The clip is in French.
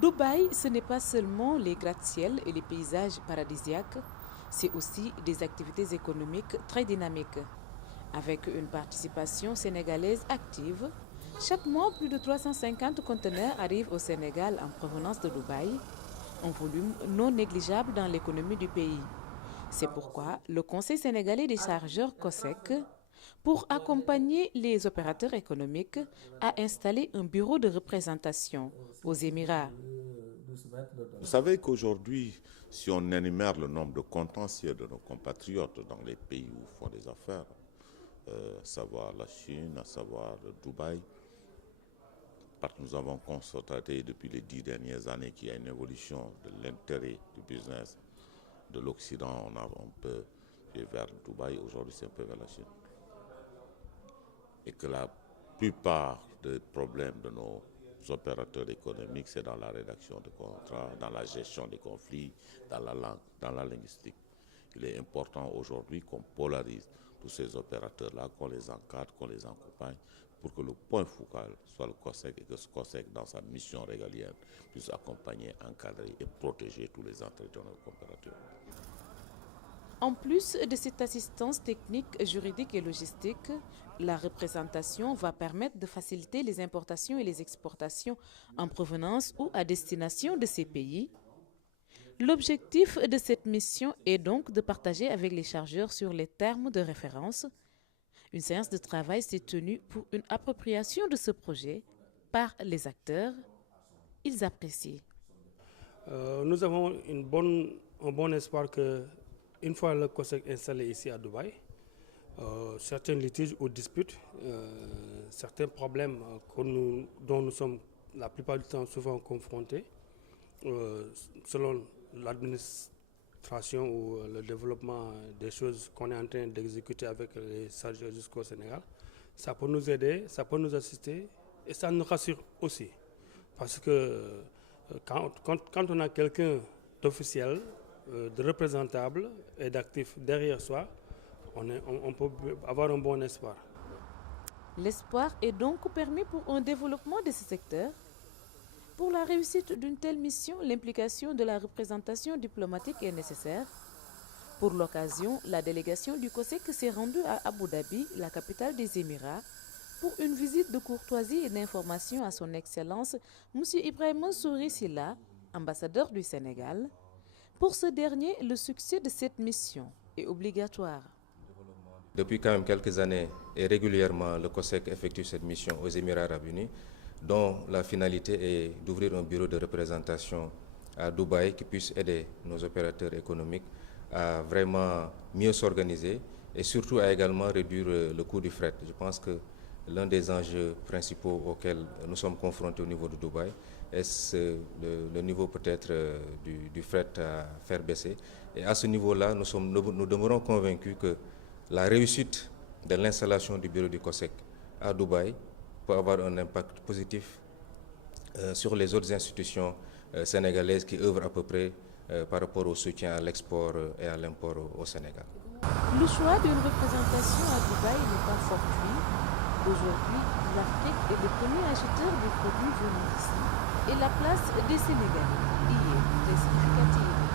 Dubaï, ce n'est pas seulement les gratte-ciel et les paysages paradisiaques, c'est aussi des activités économiques très dynamiques. Avec une participation sénégalaise active, chaque mois, plus de 350 conteneurs arrivent au Sénégal en provenance de Dubaï, un volume non négligeable dans l'économie du pays. C'est pourquoi le Conseil sénégalais des chargeurs COSEC, pour accompagner les opérateurs économiques, a installé un bureau de représentation aux Émirats. Vous savez qu'aujourd'hui, si on énumère le nombre de contentieux de nos compatriotes dans les pays où ils font des affaires, à savoir la Chine, à savoir Dubaï, parce que nous avons constaté depuis les 10 dernières années qu'il y a une évolution de l'intérêt du business de l'Occident, on a un peu vers Dubaï, aujourd'hui c'est un peu vers la Chine. Et que la plupart des problèmes de nos opérateurs économiques, c'est dans la rédaction de contrats, dans la gestion des conflits, dans la langue, dans la linguistique. Il est important aujourd'hui qu'on polarise tous ces opérateurs-là, qu'on les encadre, qu'on les accompagne, pour que le point focal soit le COSEC et que ce COSEC, dans sa mission régalienne, puisse accompagner, encadrer et protéger tous les entrées de nos coopérateurs. En plus de cette assistance technique, juridique et logistique, la représentation va permettre de faciliter les importations et les exportations en provenance ou à destination de ces pays. L'objectif de cette mission est donc de partager avec les chargeurs sur les termes de référence. Une séance de travail s'est tenue pour une appropriation de ce projet par les acteurs. Ils apprécient. Nous avons un bon espoir que, une fois le COSEC installé ici à Dubaï, certains litiges ou disputes, certains problèmes dont nous sommes la plupart du temps souvent confrontés, selon l'administration ou le développement des choses qu'on est en train d'exécuter avec les chargeurs jusqu'au Sénégal, ça peut nous aider, ça peut nous assister et ça nous rassure aussi. Parce que quand on a quelqu'un d'officiel, de représentable et d'actif derrière soi, on peut avoir un bon espoir. L'espoir est donc permis pour un développement de ce secteur. Pour la réussite d'une telle mission, l'implication de la représentation diplomatique est nécessaire. Pour l'occasion, la délégation du COSEC s'est rendue à Abu Dhabi, la capitale des Émirats, pour une visite de courtoisie et d'information à son Excellence M. Ibrahima Souri Silla, ambassadeur du Sénégal. Pour ce dernier, le succès de cette mission est obligatoire. Depuis quand même quelques années et régulièrement, le COSEC effectue cette mission aux Émirats arabes unis, dont la finalité est d'ouvrir un bureau de représentation à Dubaï qui puisse aider nos opérateurs économiques à vraiment mieux s'organiser et surtout à également réduire le coût du fret. Je pense que l'un des enjeux principaux auxquels nous sommes confrontés au niveau de Dubaï est le niveau peut-être du fret à faire baisser. Et à ce niveau-là, nous demeurons convaincus que la réussite de l'installation du bureau du COSEC à Dubaï peut avoir un impact positif sur les autres institutions sénégalaises qui œuvrent à peu près par rapport au soutien à l'export et à l'import au Sénégal. Le choix d'une représentation à Dubaï n'est pas fortuit. Aujourd'hui, l'Afrique est le premier acheteur de produits venus d'ici et la place des Sénégalais y est très significative.